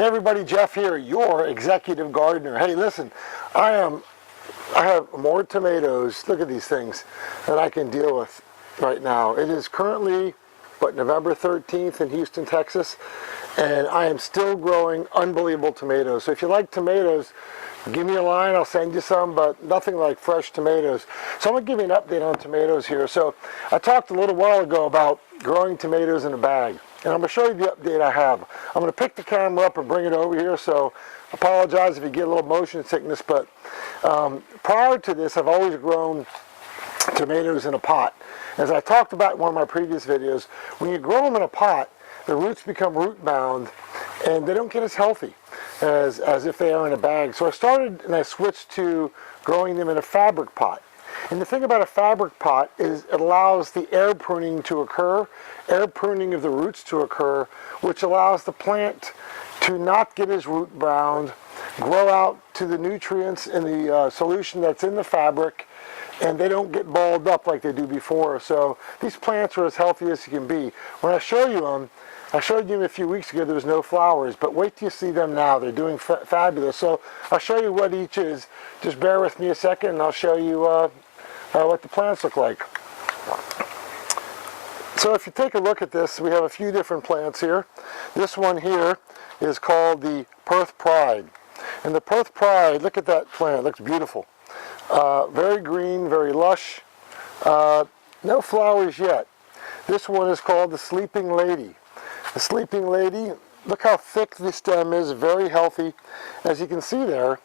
Hey everybody, Jeff here, your executive gardener. Hey, listen, I have more tomatoes, look at these things, than I can deal with right now. It is currently, November 13th in Houston, Texas, and I am still growing unbelievable tomatoes. So if you like tomatoes, give me a line, I'll send you some, but nothing like fresh tomatoes. So I'm going to give you an update on tomatoes here. So I talked a little while ago about growing tomatoes in a bag, and I'm going to show you the update I have. I'm going to pick the camera up and bring it over here, so I apologize if you get a little motion sickness, but prior to this, I've always grown tomatoes in a pot. As I talked about in one of my previous videos, when you grow them in a pot, the roots become root bound and they don't get as healthy as if they are in a bag. So I started and I switched to growing them in a fabric pot. And the thing about a fabric pot is it allows the air pruning to occur, air pruning of the roots to occur, which allows the plant to not get as root bound, grow out to the nutrients in the solution that's in the fabric, and they don't get balled up like they do before. So these plants are as healthy as you can be. When I show you them, I showed you them a few weeks ago, there was no flowers, but wait till you see them now. They're doing fabulous. So I'll show you what each is. Just bear with me a second and I'll show you what the plants look like. So if you take a look at this, we have a few different plants here. This one here is called the Perth Pride. And the Perth Pride, look at that plant, it looks beautiful. Very green, very lush. No flowers yet. This one is called the Sleeping Lady. The Sleeping Lady, look how thick the stem is, very healthy. As you can see there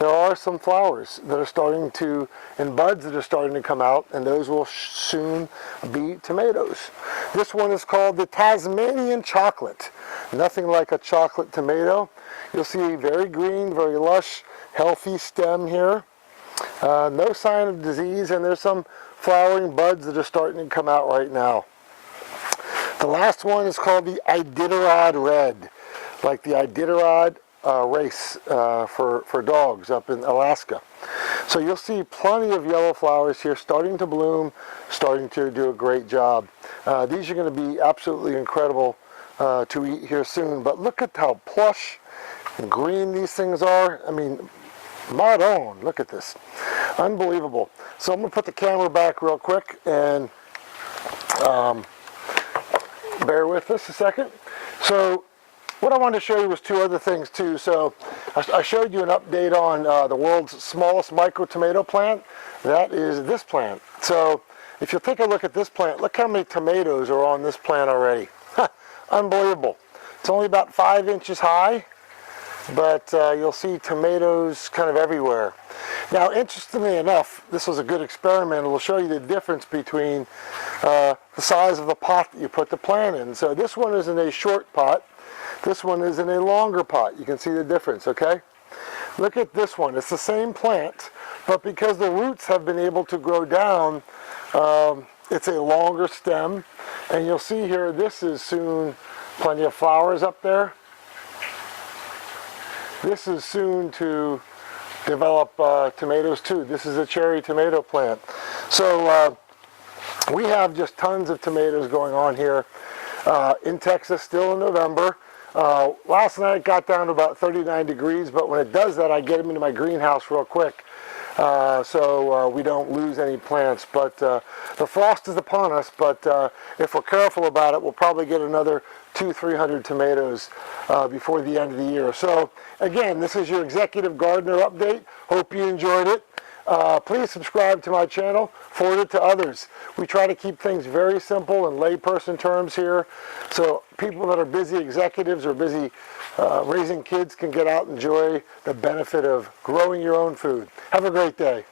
are some flowers that are starting to, and buds that are starting to come out, and those will soon be tomatoes. This one is called the Tazmanian Chocolate. Nothing like a chocolate tomato. You'll see very green, very lush, healthy stem here. No sign of disease, and there's some flowering buds that are starting to come out right now. The last one is called the Iditarod Red, like the Iditarod race for dogs up in Alaska. So you'll see plenty of yellow flowers here starting to bloom, starting to do a great job. These are going to be absolutely incredible to eat here soon, but look at how plush and green these things are. I mean, mud on, look at this. Unbelievable. So I'm going to put the camera back real quick and bear with us a second. So what I wanted to show you was two other things too. So I showed you an update on the world's smallest micro tomato plant. That is this plant. So if you'll take a look at this plant, look how many tomatoes are on this plant already. Unbelievable. It's only about 5 inches high, but you'll see tomatoes kind of everywhere. Now, interestingly enough, this was a good experiment. It will show you the difference between the size of the pot that you put the plant in. So this one is in a short pot. This one is in a longer pot. You can see the difference, okay? Look at this one. It's the same plant, but because the roots have been able to grow down, it's a longer stem. And you'll see here, this is soon plenty of flowers up there. This is soon to develop tomatoes too. This is a cherry tomato plant. So we have just tons of tomatoes going on here in Texas, still in November. Last night it got down to about 39 degrees, but when it does that, I get them into my greenhouse real quick so we don't lose any plants. But the frost is upon us, but if we're careful about it, we'll probably get another 200-300 tomatoes before the end of the year. So again, this is your Executive Gardener Update. Hope you enjoyed it. Please subscribe to my channel, forward it to others. We try to keep things very simple in layperson terms here, so people that are busy executives or busy raising kids can get out and enjoy the benefit of growing your own food. Have a great day.